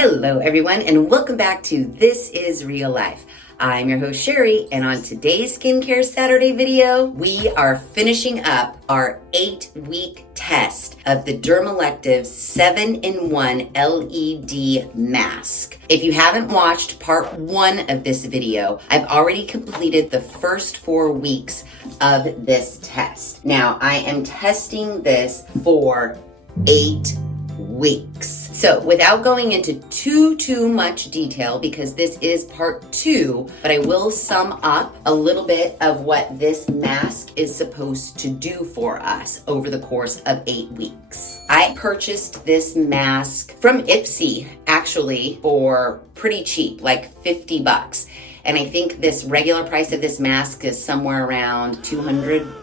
Hello everyone and welcome back to This Is Real Life. I'm your host Sheri, and on today's Skincare Saturday video, we are finishing up our 8-week test of the Dermalactives 7-in-1 LED Mask. If you haven't watched part 1 of this video, I've already completed the first 4 weeks of this test. Now, I am testing this for 8 weeks. So without going into too much detail, because this is part 2, but I will sum up a little bit of what this mask is supposed to do for us over the course of 8 weeks. I purchased this mask from Ipsy actually for pretty cheap, like $50. And I think this regular price of this mask is somewhere around $200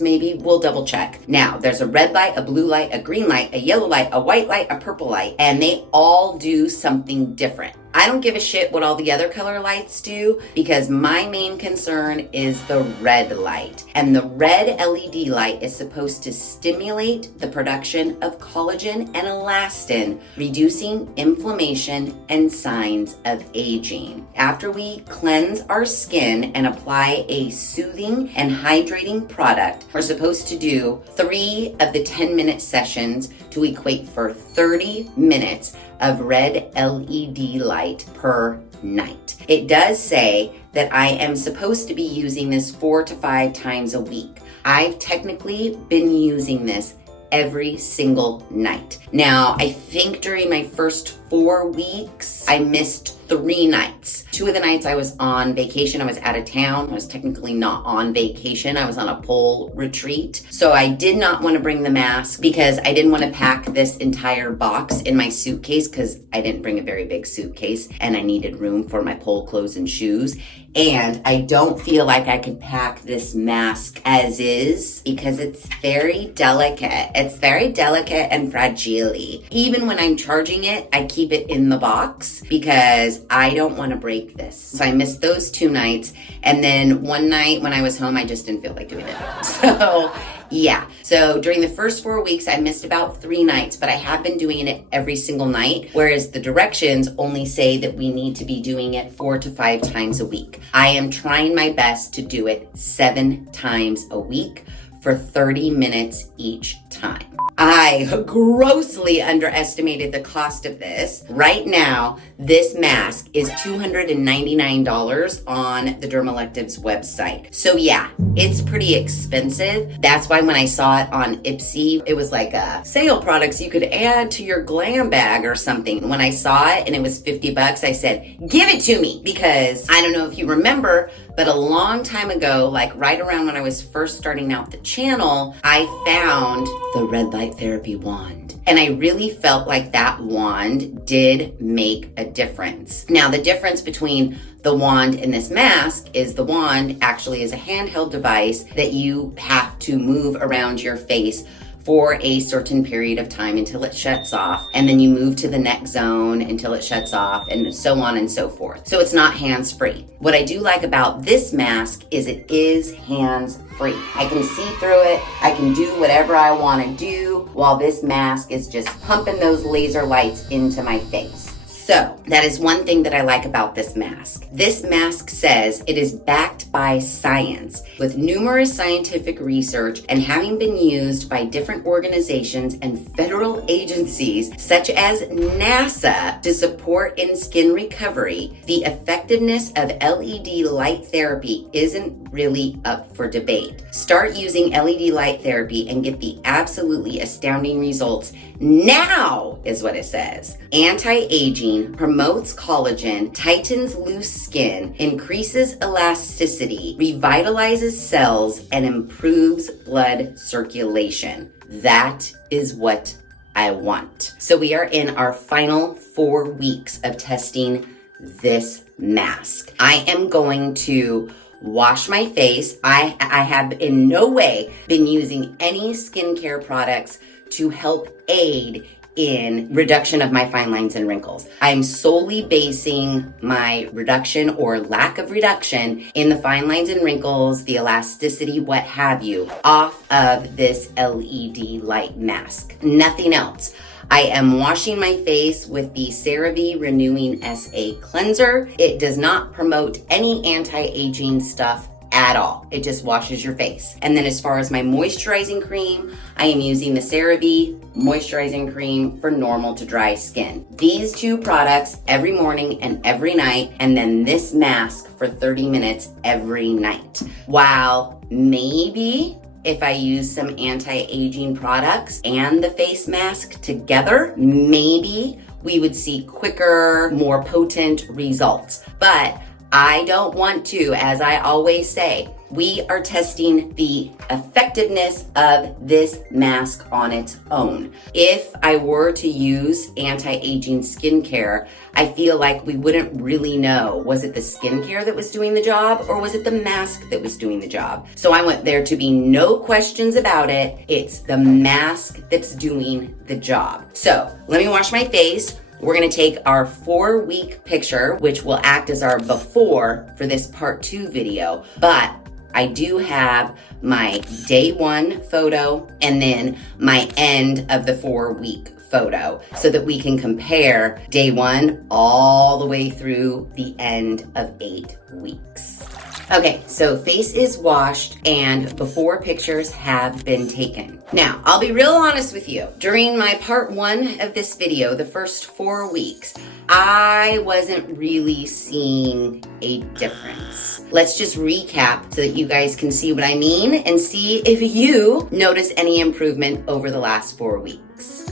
maybe. We'll double check. Now, there's a red light, a blue light, a green light, a yellow light, a white light, a purple light, and they all do something different. I don't give a shit what all the other color lights do because my main concern is the red light. And the red LED light is supposed to stimulate the production of collagen and elastin, reducing inflammation and signs of aging. After we cleanse our skin and apply a soothing and hydrating product, we're supposed to do 3 of the 10-minute sessions to equate for 30 minutes of red LED light per night. It does say that I am supposed to be using this 4 to 5 times a week. I've technically been using this every single night. Now, I think during my first 4 weeks, I missed 3 nights. 2 of the nights I was on vacation. I was out of town. I was technically not on vacation. I was on a pole retreat. So I did not want to bring the mask because I didn't want to pack this entire box in my suitcase because I didn't bring a very big suitcase and I needed room for my pole clothes and shoes. And I don't feel like I could pack this mask as is because it's very delicate. It's very delicate and fragile. Even when I'm charging it, I keep it in the box because I don't want to break this. So I missed those 2 nights. And then one night when I was home, I just didn't feel like doing it. So yeah. So during the first 4 weeks, I missed about 3 nights, but I have been doing it every single night, whereas the directions only say that we need to be doing it 4 to 5 times a week. I am trying my best to do it 7 times a week for 30 minutes each time. I grossly underestimated the cost of this. Right now, this mask is $299 on the Dermalactives website. So yeah, it's pretty expensive. That's why when I saw it on Ipsy, it was like a sale products you could add to your glam bag or something. When I saw it and it was $50, I said, give it to me, because I don't know if you remember, but a long time ago, like right around when I was first starting out the channel, I found the red light therapy wand. And I really felt like that wand did make a difference. Now, the difference between the wand and this mask is the wand actually is a handheld device that you have to move around your face for a certain period of time until it shuts off, and then you move to the next zone until it shuts off, and so on and so forth. So it's not hands-free. What I do like about this mask is it is hands-free. I can see through it, I can do whatever I want to do while this mask is just pumping those laser lights into my face. So that is one thing that I like about this mask. This mask says it is backed by science with numerous scientific research and having been used by different organizations and federal agencies such as NASA to support in skin recovery. The effectiveness of LED light therapy isn't really up for debate. Start using LED light therapy and get the absolutely astounding results now, is what it says. Anti-aging, promotes collagen, tightens loose skin, increases elasticity, revitalizes cells, and improves blood circulation. That is what I want. So we are in our final 4 weeks of testing this mask. I am going to wash my face. I have in no way been using any skincare products to help aid in reduction of my fine lines and wrinkles. I'm solely basing my reduction or lack of reduction in the fine lines and wrinkles, the elasticity, what have you, off of this LED light mask. Nothing else. I am washing my face with the CeraVe Renewing SA Cleanser. It does not promote any anti-aging stuff at all. It just washes your face. And then as far as my moisturizing cream, I am using the CeraVe moisturizing cream for normal to dry skin. These two products every morning and every night, and then this mask for 30 minutes every night. While maybe if I use some anti-aging products and the face mask together, maybe we would see quicker, more potent results. But I don't want to, as I always say, we are testing the effectiveness of this mask on its own. If I were to use anti-aging skincare, I feel like we wouldn't really know, was it the skincare that was doing the job or was it the mask that was doing the job? So I want there to be no questions about it. It's the mask that's doing the job. So let me wash my face. We're gonna take our 4-week picture, which will act as our before for this part 2 video, but I do have my day 1 photo and then my end of the 4-week photo so that we can compare day 1 all the way through the end of 8 weeks. Okay, so face is washed and before pictures have been taken. Now, I'll be real honest with you. During my part 1 of this video, the first 4 weeks, I wasn't really seeing a difference. Let's just recap so that you guys can see what I mean and see if you notice any improvement over the last 4 weeks.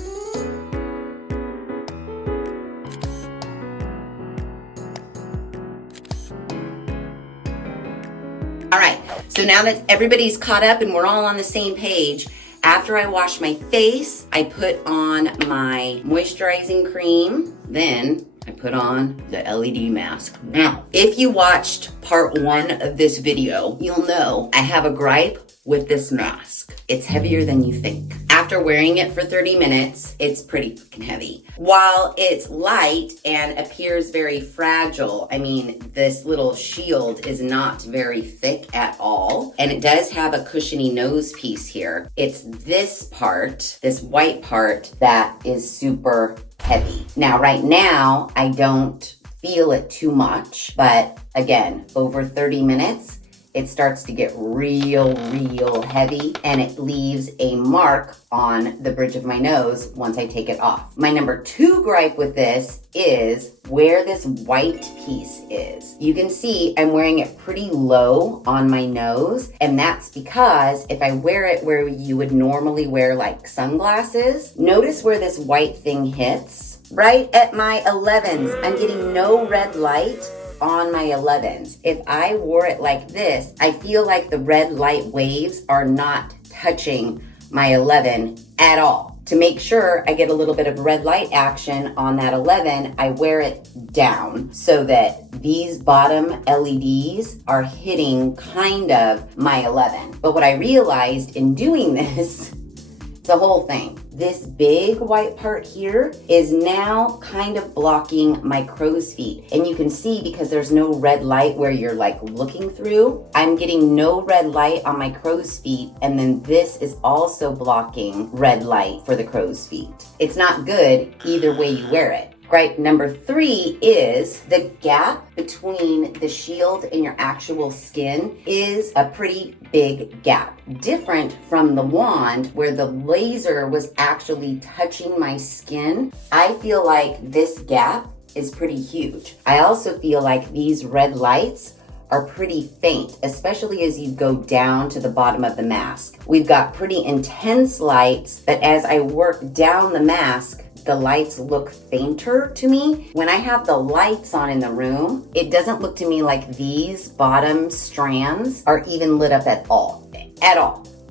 All right, so now that everybody's caught up and we're all on the same page, after I wash my face, I put on my moisturizing cream, then I put on the LED mask. Now, if you watched part 1 of this video, you'll know I have a gripe with this mask. It's heavier than you think. After wearing it for 30 minutes, it's pretty fucking heavy. While it's light and appears very fragile, I mean, this little shield is not very thick at all, and it does have a cushiony nose piece here. It's this part, this white part, that is super heavy. Now, right now, I don't feel it too much, but again, over 30 minutes, it starts to get real heavy and it leaves a mark on the bridge of my nose once I take it off. My number 2 gripe with this is where this white piece is. You can see I'm wearing it pretty low on my nose, and that's because if I wear it where you would normally wear like sunglasses, notice where this white thing hits. Right at my 11s, I'm getting no red light on my 11s. If I wore it like this, I feel like the red light waves are not touching my 11 at all. To make sure I get a little bit of red light action on that 11, I wear it down so that these bottom LEDs are hitting kind of my 11. But what I realized in doing this, the whole thing, this big white part here is now kind of blocking my crow's feet. And you can see because there's no red light where you're like looking through, I'm getting no red light on my crow's feet. And then this is also blocking red light for the crow's feet. It's not good either way you wear it. Gripe number 3 is the gap between the shield and your actual skin is a pretty big gap. Different from the wand where the laser was actually touching my skin. I feel like this gap is pretty huge. I also feel like these red lights are pretty faint, especially as you go down to the bottom of the mask. We've got pretty intense lights, but as I work down the mask, the lights look fainter to me. When I have the lights on in the room, it doesn't look to me like these bottom strands are even lit up at all.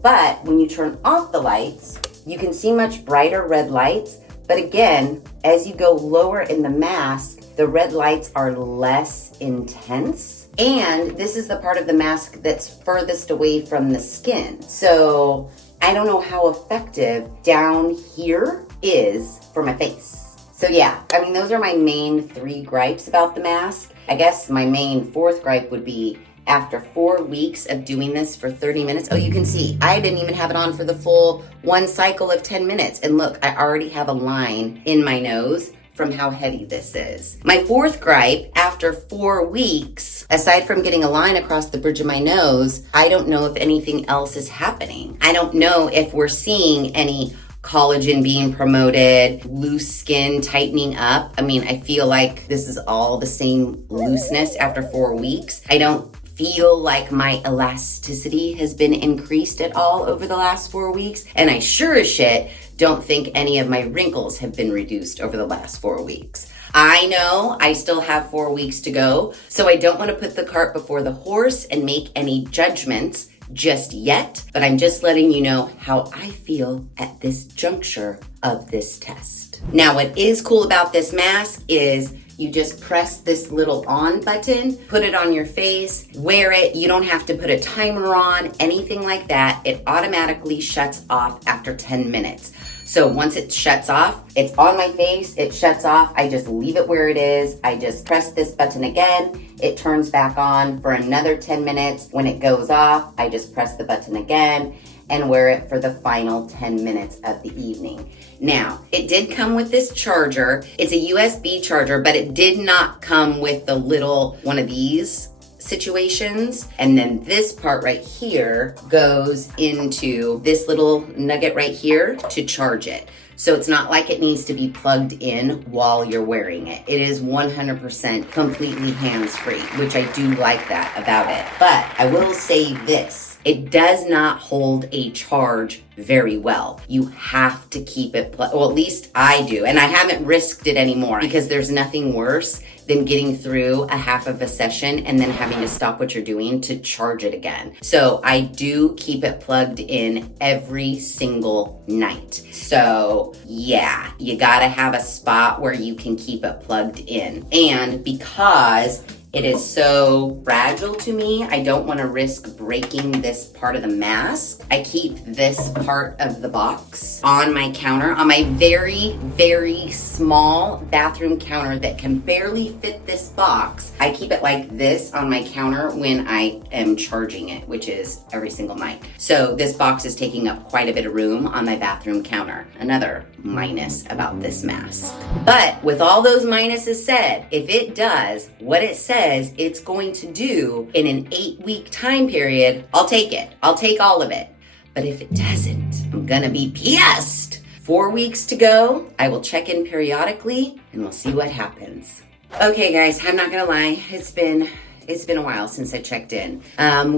But when you turn off the lights, you can see much brighter red lights. But again, as you go lower in the mask, the red lights are less intense. And this is the part of the mask that's furthest away from the skin. So I don't know how effective down here is for my face. So yeah, I mean, those are my main 3 gripes about the mask. I guess my main 4th gripe would be after 4 weeks of doing this for 30 minutes. Oh, you can see I didn't even have it on for the full 1 cycle of 10 minutes. And look, I already have a line in my nose from how heavy this is. My 4th gripe, after 4 weeks, aside from getting a line across the bridge of my nose, I don't know if anything else is happening. I don't know if we're seeing any collagen being promoted, loose skin tightening up. I mean, I feel like this is all the same looseness after 4 weeks. I don't feel like my elasticity has been increased at all over the last 4 weeks. And I sure as shit don't think any of my wrinkles have been reduced over the last 4 weeks. I know I still have 4 weeks to go, so I don't want to put the cart before the horse and make any judgments just yet, but I'm just letting you know how I feel at this juncture of this test. Now, what is cool about this mask is you just press this little on button, put it on your face, wear it. You don't have to put a timer on, anything like that. It automatically shuts off after 10 minutes. So once it shuts off, it's on my face, it shuts off. I just leave it where it is. I just press this button again. It turns back on for another 10 minutes. When it goes off, I just press the button again and wear it for the final 10 minutes of the evening. Now, it did come with this charger. It's a USB charger, but it did not come with the little one of these situations. And then this part right here goes into this little nugget right here to charge it. So it's not like it needs to be plugged in while you're wearing it. It is 100% completely hands-free, which I do like that about it. But I will say this. It does not hold a charge very well. You have to keep it plugged. Well, at least I do. And I haven't risked it anymore because there's nothing worse than getting through a half of a session and then having to stop what you're doing to charge it again. So I do keep it plugged in every single night. So yeah, you gotta have a spot where you can keep it plugged in. And because it is so fragile to me, I don't want to risk breaking this part of the mask. I keep this part of the box on my counter, on my very, very small bathroom counter that can barely fit this box. I keep it like this on my counter when I am charging it, which is every single night. So this box is taking up quite a bit of room on my bathroom counter. Another minus about this mask. But with all those minuses said, if it does what it says it's going to do in an 8-week time period, I'll take it. I'll take all of it. But if it doesn't, I'm gonna be pissed. 4 weeks to go. I will check in periodically and we'll see what happens. Okay guys, I'm not gonna lie. It's been a while since I checked in.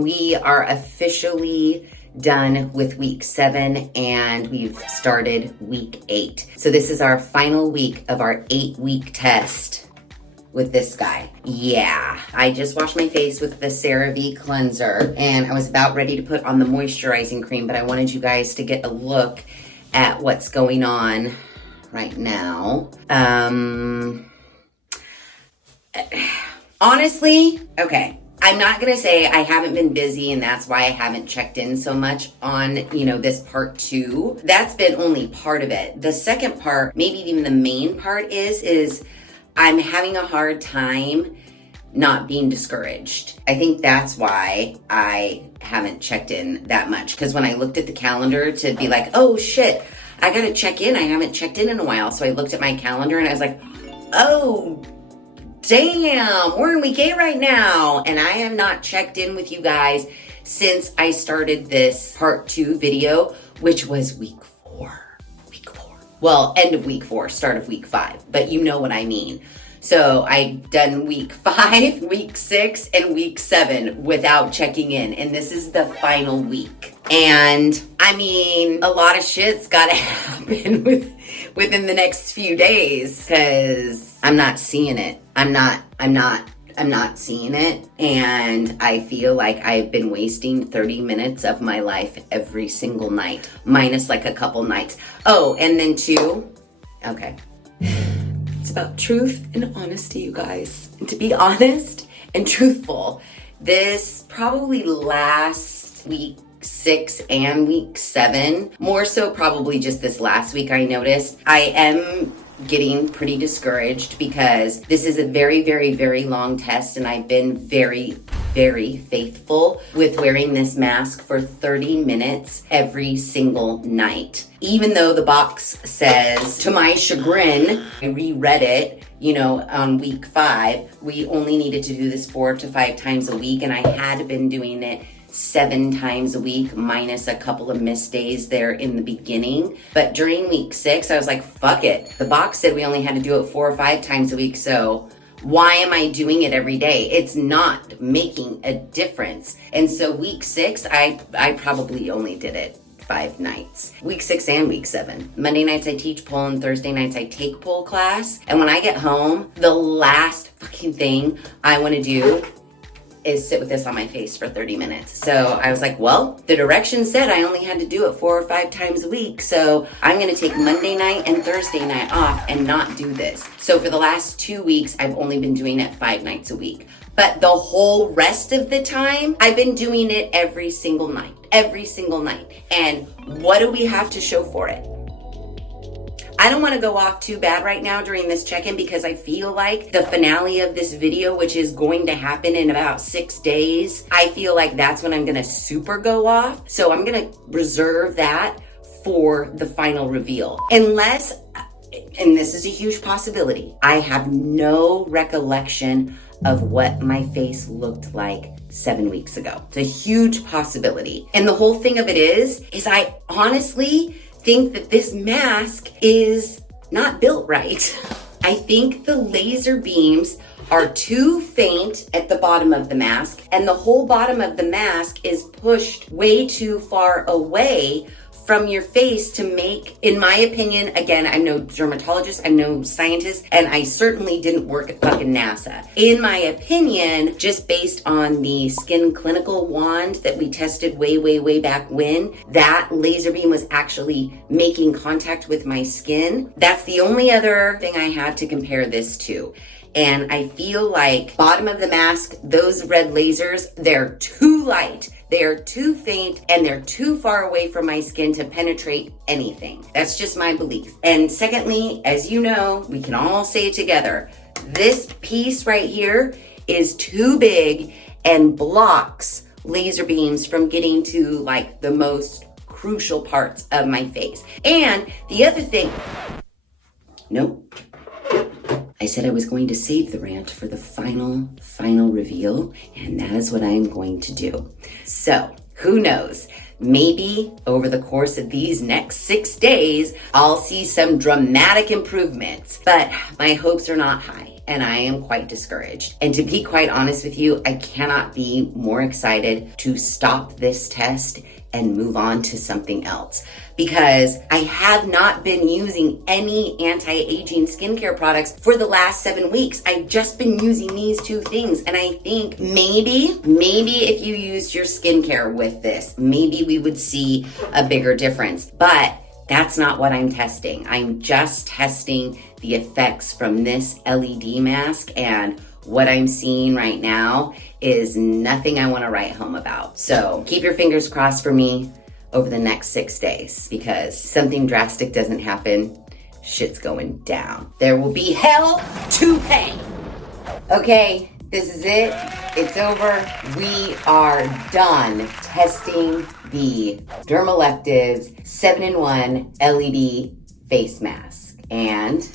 We are officially done with week 7 and we've started week 8. So this is our final week of our 8-week test with this guy. Yeah, I just washed my face with the CeraVe cleanser and I was about ready to put on the moisturizing cream, but I wanted you guys to get a look at what's going on right now. Honestly, okay, I'm not gonna say I haven't been busy and that's why I haven't checked in so much on, this part 2. That's been only part of it. The second part, maybe even the main part is I'm having a hard time not being discouraged. I think that's why I haven't checked in that much. Because when I looked at the calendar to be like, oh shit, I gotta check in. I haven't checked in a while. So I looked at my calendar and I was like, oh, damn, we're in week 8 right now. And I have not checked in with you guys since I started this part 2 video, which was week 4. Well, end of week 4, start of week 5, but you know what I mean. So I've done week 5, week 6, and week 7 without checking in. And this is the final week. And I mean, a lot of shit's gotta happen within the next few days because I'm not seeing it. I'm not seeing it. And I feel like I've been wasting 30 minutes of my life every single night, minus like a couple nights. Oh, and then 2, okay. It's about truth and honesty, you guys. And to be honest and truthful, this probably last week 6 and week 7. More so probably just this last week I noticed. I am getting pretty discouraged because this is a very, very, very long test, and I've been very, very faithful with wearing this mask for 30 minutes every single night. Even though the box says, to my chagrin, I reread it, on week 5, we only needed to do this 4 to 5 times a week, and I had been doing it 7 times a week, minus a couple of missed days there in the beginning. But during week 6, I was like, fuck it. The box said we only had to do it 4 or 5 times a week, so why am I doing it every day? It's not making a difference. And so week 6, I probably only did it 5 nights. Week 6 and week 7. Monday nights I teach pole, and Thursday nights I take pole class. And when I get home, the last fucking thing I want to do is sit with this on my face for 30 minutes. So I was like, well, the directions said I only had to do it 4 or 5 times a week. So I'm gonna take Monday night and Thursday night off and not do this. So for the last 2 weeks, I've only been doing it 5 nights a week. But the whole rest of the time, I've been doing it every single night. And what do we have to show for it? I don't want to go off too bad right now during this check-in because I feel like the finale of this video, which is going to happen in about 6 days, I feel like that's when I'm going to super go off. So I'm going to reserve that for the final reveal. Unless, and this is a huge possibility, I have no recollection of what my face looked like 7 weeks ago. It's a huge possibility. And the whole thing of it is I honestly think that this mask is not built right. I think the laser beams are too faint at the bottom of the mask, and the whole bottom of the mask is pushed way too far away from your face to make, in my opinion, again, I'm no dermatologist, I'm no scientist, and I certainly didn't work at fucking NASA. In my opinion, just based on the skin clinical wand that we tested way, way, way back when, that laser beam was actually making contact with my skin. That's the only other thing I had to compare this to. And I feel like bottom of the mask, those red lasers, they're too light. They are too faint, and they're too far away from my skin to penetrate anything. That's just my belief. And secondly, as you know, we can all say it together, this piece right here is too big and blocks laser beams from getting to like the most crucial parts of my face. And the other thing, nope. I said I was going to save the rant for the final reveal, and that is what I am going to do. So, who knows? Maybe over the course of these next 6 days, I'll see some dramatic improvements, but my hopes are not high, and I am quite discouraged. And to be quite honest with you, I cannot be more excited to stop this test and move on to something else, because I have not been using any anti-aging skincare products for the last 7 weeks. I've just been using these 2 things, and I think maybe if you used your skincare with this, maybe we would see a bigger difference. But that's not what I'm testing. I'm just testing the effects from this LED mask, and what I'm seeing right now is nothing I want to write home about. So keep your fingers crossed for me over the next 6 days, because something drastic doesn't happen, shit's going down. There will be hell to pay. Okay, this is it. It's over. We are done testing the Dermalactives 7-in-1 LED face mask. And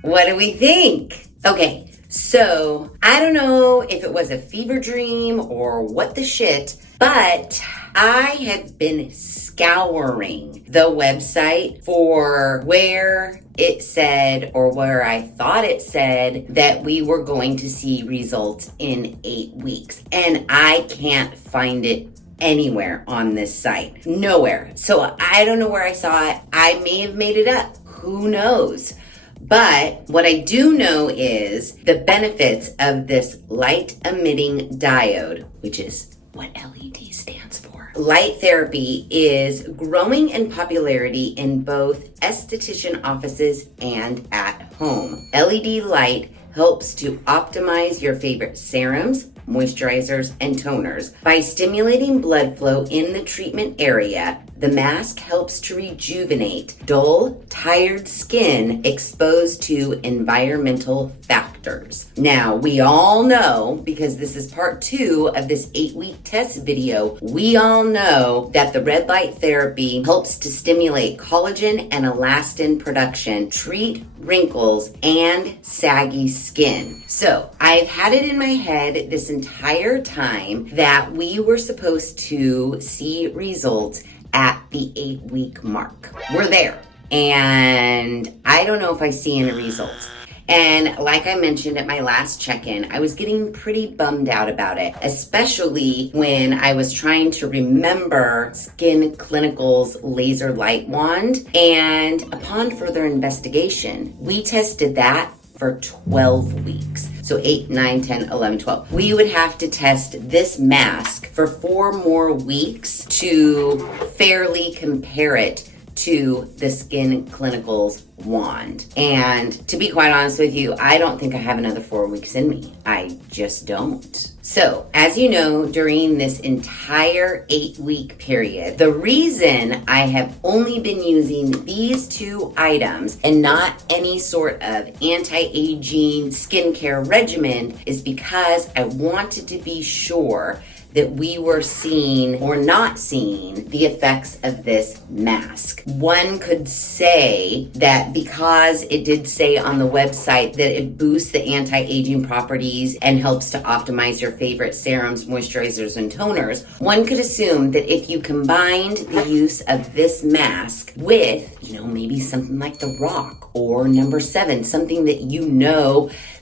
what do we think? Okay. So, I don't know if it was a fever dream or what the shit, but I have been scouring the website for where it said, or where I thought it said, that we were going to see results in 8 weeks. And I can't find it anywhere on this site. Nowhere. So I don't know where I saw it. I may have made it up. Who knows? But what I do know is the benefits of this light emitting diode, which is what LED stands for. Light therapy is growing in popularity in both esthetician offices and at home. LED light helps to optimize your favorite serums, moisturizers, and toners. By stimulating blood flow in the treatment area, the mask helps to rejuvenate dull, tired skin exposed to environmental factors. Now, we all know, because this is part 2 of this 8-week test video, we all know that the red light therapy helps to stimulate collagen and elastin production, treat wrinkles, and saggy skin. So, I've had it in my head this entire time that we were supposed to see results at the 8-week mark. We're there. And I don't know if I see any results. And like I mentioned at my last check-in, I was getting pretty bummed out about it, especially when I was trying to remember Skin Clinical's laser light wand. And upon further investigation, we tested that for 12 weeks. So 8, 9, 10, 11, 12. We would have to test this mask for 4 more weeks to fairly compare it to the Skin Clinical's wand. And to be quite honest with you, I don't think I have another 4 weeks in me. I just don't. So, as you know, during this entire 8-week period, the reason I have only been using these 2 items and not any sort of anti-aging skincare regimen is because I wanted to be sure that we were seeing or not seeing the effects of this mask. One could say that because it did say on the website that it boosts the anti-aging properties and helps to optimize your favorite serums, moisturizers, and toners, one could assume that if you combined the use of this mask with, maybe something like The Rock or Number 7, something that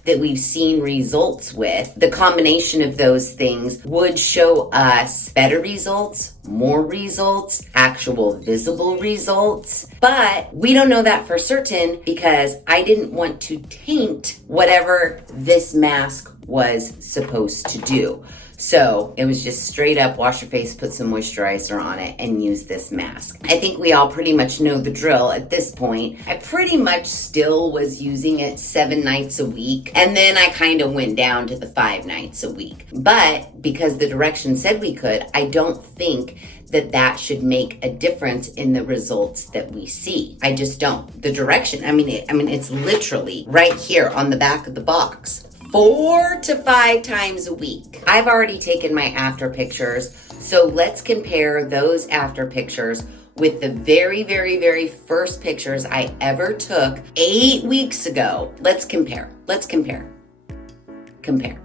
that we've seen results with, the combination of those things would show us better results, more results, actual visible results. But we don't know that for certain because I didn't want to taint whatever this mask was supposed to do. So it was just straight up wash your face, put some moisturizer on it, and use this mask. I think we all pretty much know the drill at this point. I pretty much still was using it 7 nights a week, and then I kind of went down to the 5 nights a week. But because the direction said we could, I don't think that should make a difference in the results that we see. I just don't. The direction, it's literally right here on the back of the box. 4 to 5 times a week. I've already taken my after pictures, so let's compare those after pictures with the very, very, very first pictures I ever took 8 weeks ago. Let's compare. Compare.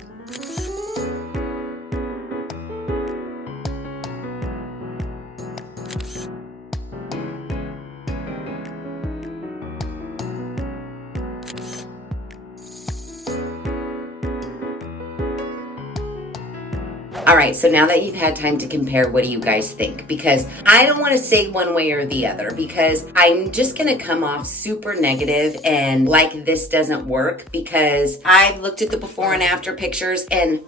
All right, so now that you've had time to compare, what do you guys think? Because I don't want to say one way or the other because I'm just going to come off super negative and like this doesn't work because I've looked at the before and after pictures and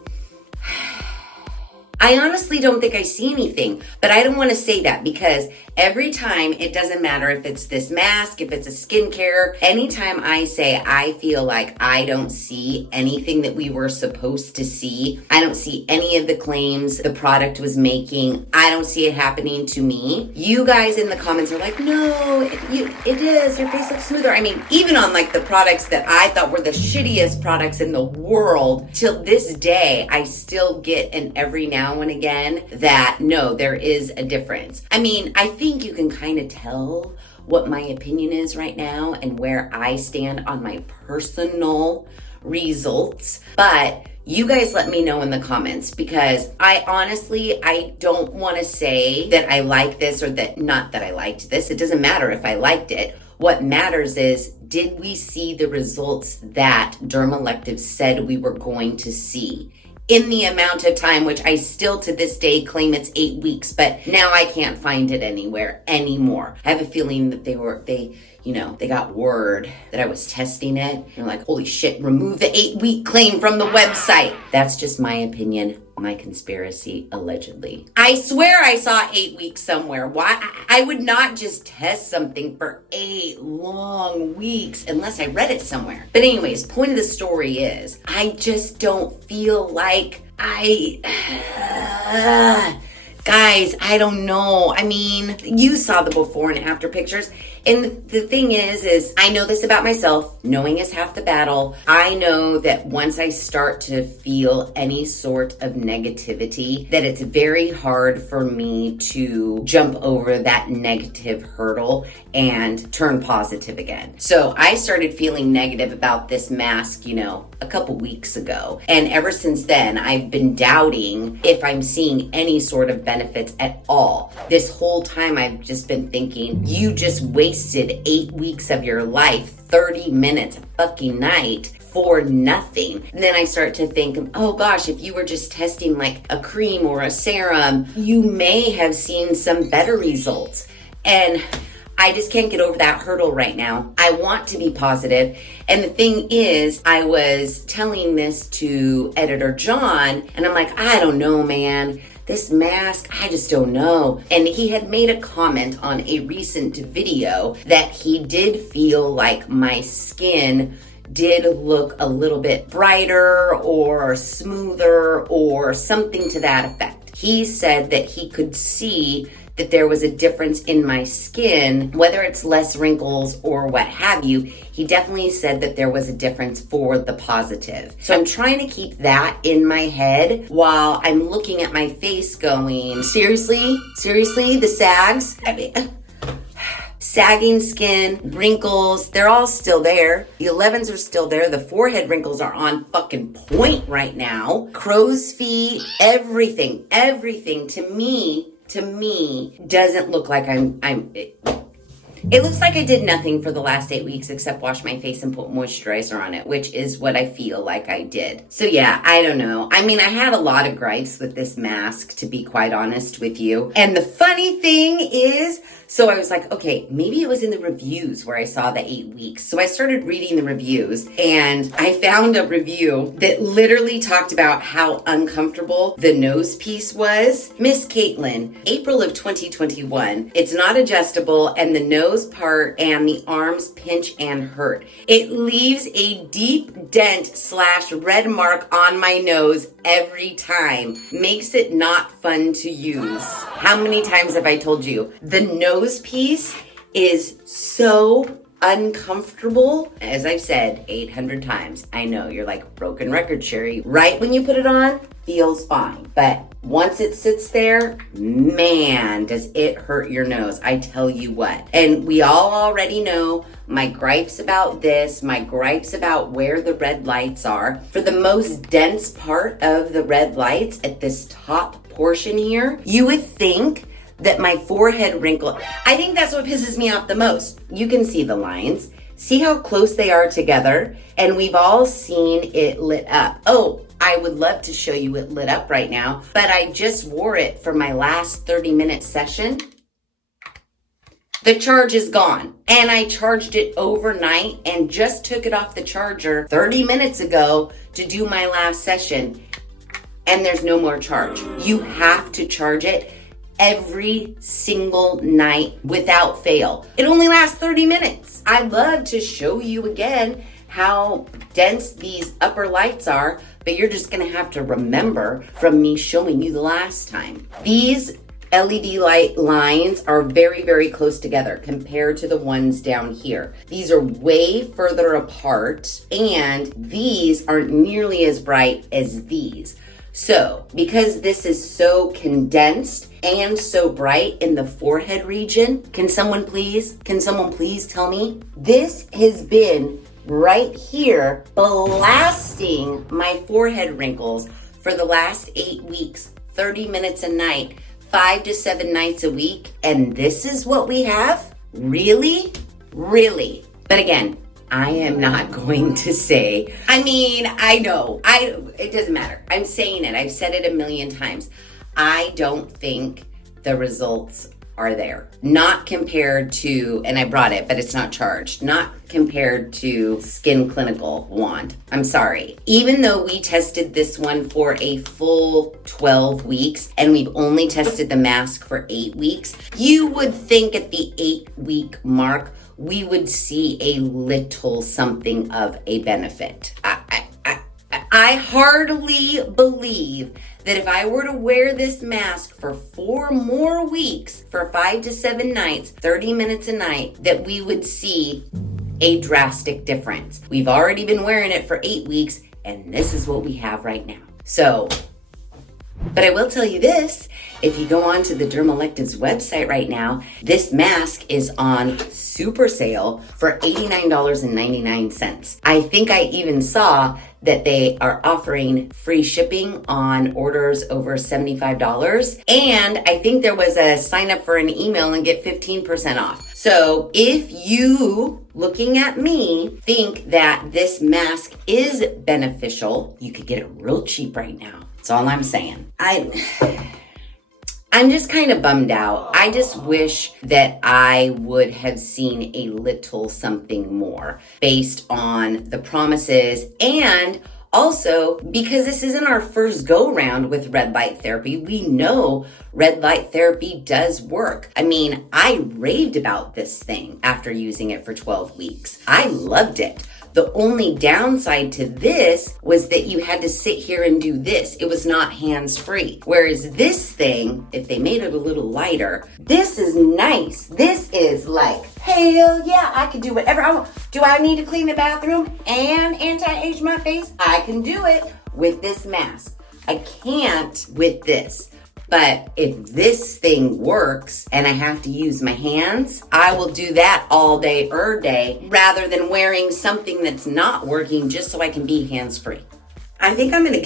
I honestly don't think I see anything, but I don't want to say that because every time, it doesn't matter if it's this mask, if it's a skincare, anytime I say I feel like I don't see anything that we were supposed to see, I don't see any of the claims the product was making, I don't see it happening to me, you guys in the comments are like, no, it is, your face looks smoother. Even on like the products that I thought were the shittiest products in the world, till this day, I still get an every now and again that no, there is a difference. I think you can kind of tell what my opinion is right now and where I stand on my personal results, but you guys let me know in the comments because I don't want to say that I like this or that not that I liked this. It doesn't matter if I liked it. What matters is, did we see the results that Dermalactives said we were going to see in the amount of time, which I still to this day claim it's 8 weeks, but now I can't find it anywhere anymore. I have a feeling that they got word that I was testing it. They're like, holy shit, remove the 8-week claim from the website. That's just my opinion, my conspiracy, allegedly. I swear I saw 8 weeks somewhere. Why? I would not just test something for 8 long weeks unless I read it somewhere. But anyways, point of the story is, I just don't feel like Guys, I don't know. I mean, you saw the before and after pictures. And the thing is I know this about myself. Knowing is half the battle. I know that once I start to feel any sort of negativity, that it's very hard for me to jump over that negative hurdle and turn positive again. So I started feeling negative about this mask, a couple weeks ago. And ever since then, I've been doubting if I'm seeing any sort of benefits at all. This whole time I've just been thinking, you just wasted 8 weeks of your life, 30 minutes a fucking night for nothing. And then I start to think, oh gosh, if you were just testing like a cream or a serum, you may have seen some better results. And I just can't get over that hurdle right now. I want to be positive. And the thing is, I was telling this to editor John, and I'm like, I don't know, man. This mask, I just don't know. And he had made a comment on a recent video that he did feel like my skin did look a little bit brighter or smoother or something to that effect. He said that he could see that there was a difference in my skin, whether it's less wrinkles or what have you. He definitely said that there was a difference for the positive. So I'm trying to keep that in my head while I'm looking at my face going, seriously, the sags? I mean, sagging skin, wrinkles, they're all still there. The 11s are still there. The forehead wrinkles are on fucking point right now. Crow's feet, everything to me doesn't look like it looks like I did nothing for the last 8 weeks except wash my face and put moisturizer on it, which is what I feel like I did. So yeah, I don't know. I mean, I had a lot of gripes with this mask, to be quite honest with you. And the funny thing is, so I was like, okay, maybe it was in the reviews where I saw the 8 weeks. So I started reading the reviews and I found a review that literally talked about how uncomfortable the nose piece was. Miss Caitlin, April of 2021. It's not adjustable and the nose part and the arms pinch and hurt. It leaves a deep dent/red mark on my nose every time. Makes it not fun to use. How many times have I told you? The nose piece is so uncomfortable. As I've said 800 times. I know you're like, broken record, Sheri. Right when you put it on, feels fine. But once it sits there, man, does it hurt your nose. I tell you what. And we all already know my gripes about this, my gripes about where the red lights are. For the most dense part of the red lights at this top portion here, you would think that my forehead wrinkle, I think that's what pisses me off the most. You can see the lines. See how close they are together? And we've all seen it lit up. Oh, I would love to show you it lit up right now, but I just wore it for my last 30-minute session. The charge is gone. And I charged it overnight and just took it off the charger 30 minutes ago to do my last session. And there's no more charge. You have to charge it every single night without fail. It only lasts 30 minutes. I'd love to show you again how dense these upper lights are, but you're just gonna have to remember from me showing you the last time. These LED light lines are very, very close together compared to the ones down here. These are way further apart, and these aren't nearly as bright as these. So, because this is so condensed and so bright in the forehead region, can someone please tell me? This has been right here blasting my forehead wrinkles for the last 8 weeks, 30 minutes a night, 5 to 7 nights a week, and this is what we have? Really? Really? But again, I am not going to say, I know, it doesn't matter. I'm saying it. I've said it a million times. I don't think the results are there. Not compared to, and I brought it, but it's not charged. Not compared to Skin Clinical wand. I'm sorry. Even though we tested this one for a full 12 weeks and we've only tested the mask for 8 weeks, you would think at the 8-week mark, we would see a little something of a benefit. I hardly believe that if I were to wear this mask for 4 more weeks, for 5 to 7 nights, 30 minutes a night, that we would see a drastic difference. We've already been wearing it for 8 weeks, and this is what we have right now. So, but I will tell you this, if you go on to the Dermalactives website right now, this mask is on super sale for $89.99. I think I even saw that they are offering free shipping on orders over $75. And I think there was a sign up for an email and get 15% off. So if you, looking at me, think that this mask is beneficial, you could get it real cheap right now. That's all I'm saying. I'm just kind of bummed out. I just wish that I would have seen a little something more based on the promises, and also because this isn't our first go round with red light therapy. We know red light therapy does work. I mean, I raved about this thing after using it for 12 weeks. I loved it. The only downside to this was that you had to sit here and do this. It was not hands-free. Whereas this thing, if they made it a little lighter, this is nice. This is like, hell yeah, I can do whatever I want. Do I need to clean the bathroom and anti-age my face? I can do it with this mask. I can't with this. But if this thing works and I have to use my hands, I will do that all day, rather than wearing something that's not working just so I can be hands-free. I think I'm gonna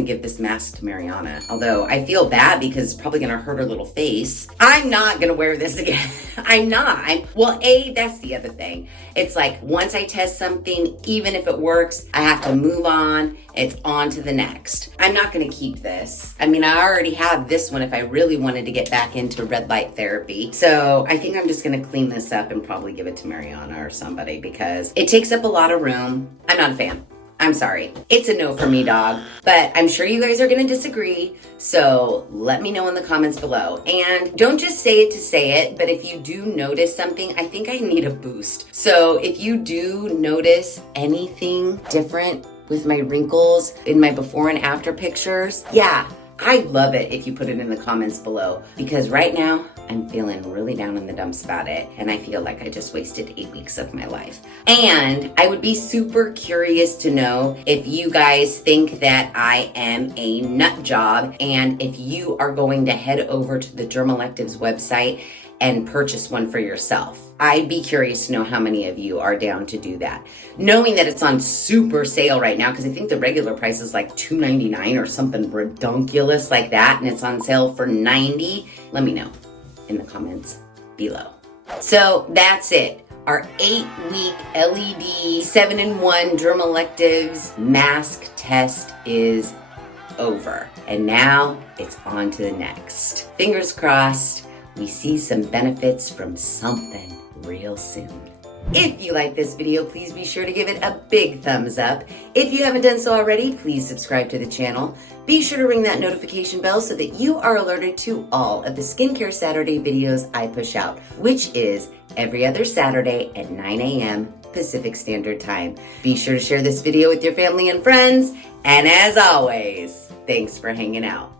give this mask to Mariana. Although I feel bad because it's probably gonna hurt her little face. I'm not gonna wear this again. I'm not. That's the other thing. It's like once I test something, even if it works, I have to move on. It's on to the next. I'm not gonna keep this. I mean, I already have this one if I really wanted to get back into red light therapy. So I think I'm just gonna clean this up and probably give it to Mariana or somebody because it takes up a lot of room. I'm not a fan. I'm sorry. It's a no for me, dog. But I'm sure you guys are going to disagree. So let me know in the comments below. And don't just say it to say it, but if you do notice something, I think I need a boost. So if you do notice anything different with my wrinkles in my before and after pictures, yeah, I'd love it if you put it in the comments below, because right now I'm feeling really down in the dumps about it, and I feel like I just wasted 8 weeks of my life. And I would be super curious to know if you guys think that I am a nut job, and if you are going to head over to the Dermalactives website and purchase one for yourself. I'd be curious to know how many of you are down to do that. Knowing that it's on super sale right now, because I think the regular price is like $2.99 or something redonkulous like that, and it's on sale for $90. Let me know in the comments below. So that's it. Our 8-week LED 7-in-1 Dermalactives mask test is over. And now it's on to the next. Fingers crossed we see some benefits from something real soon. If you like this video, please be sure to give it a big thumbs up. If you haven't done so already, please subscribe to the channel. Be sure to ring that notification bell so that you are alerted to all of the Skincare Saturday videos I push out, which is every other Saturday at 9 a.m. Pacific Standard Time. Be sure to share this video with your family and friends. And as always, thanks for hanging out.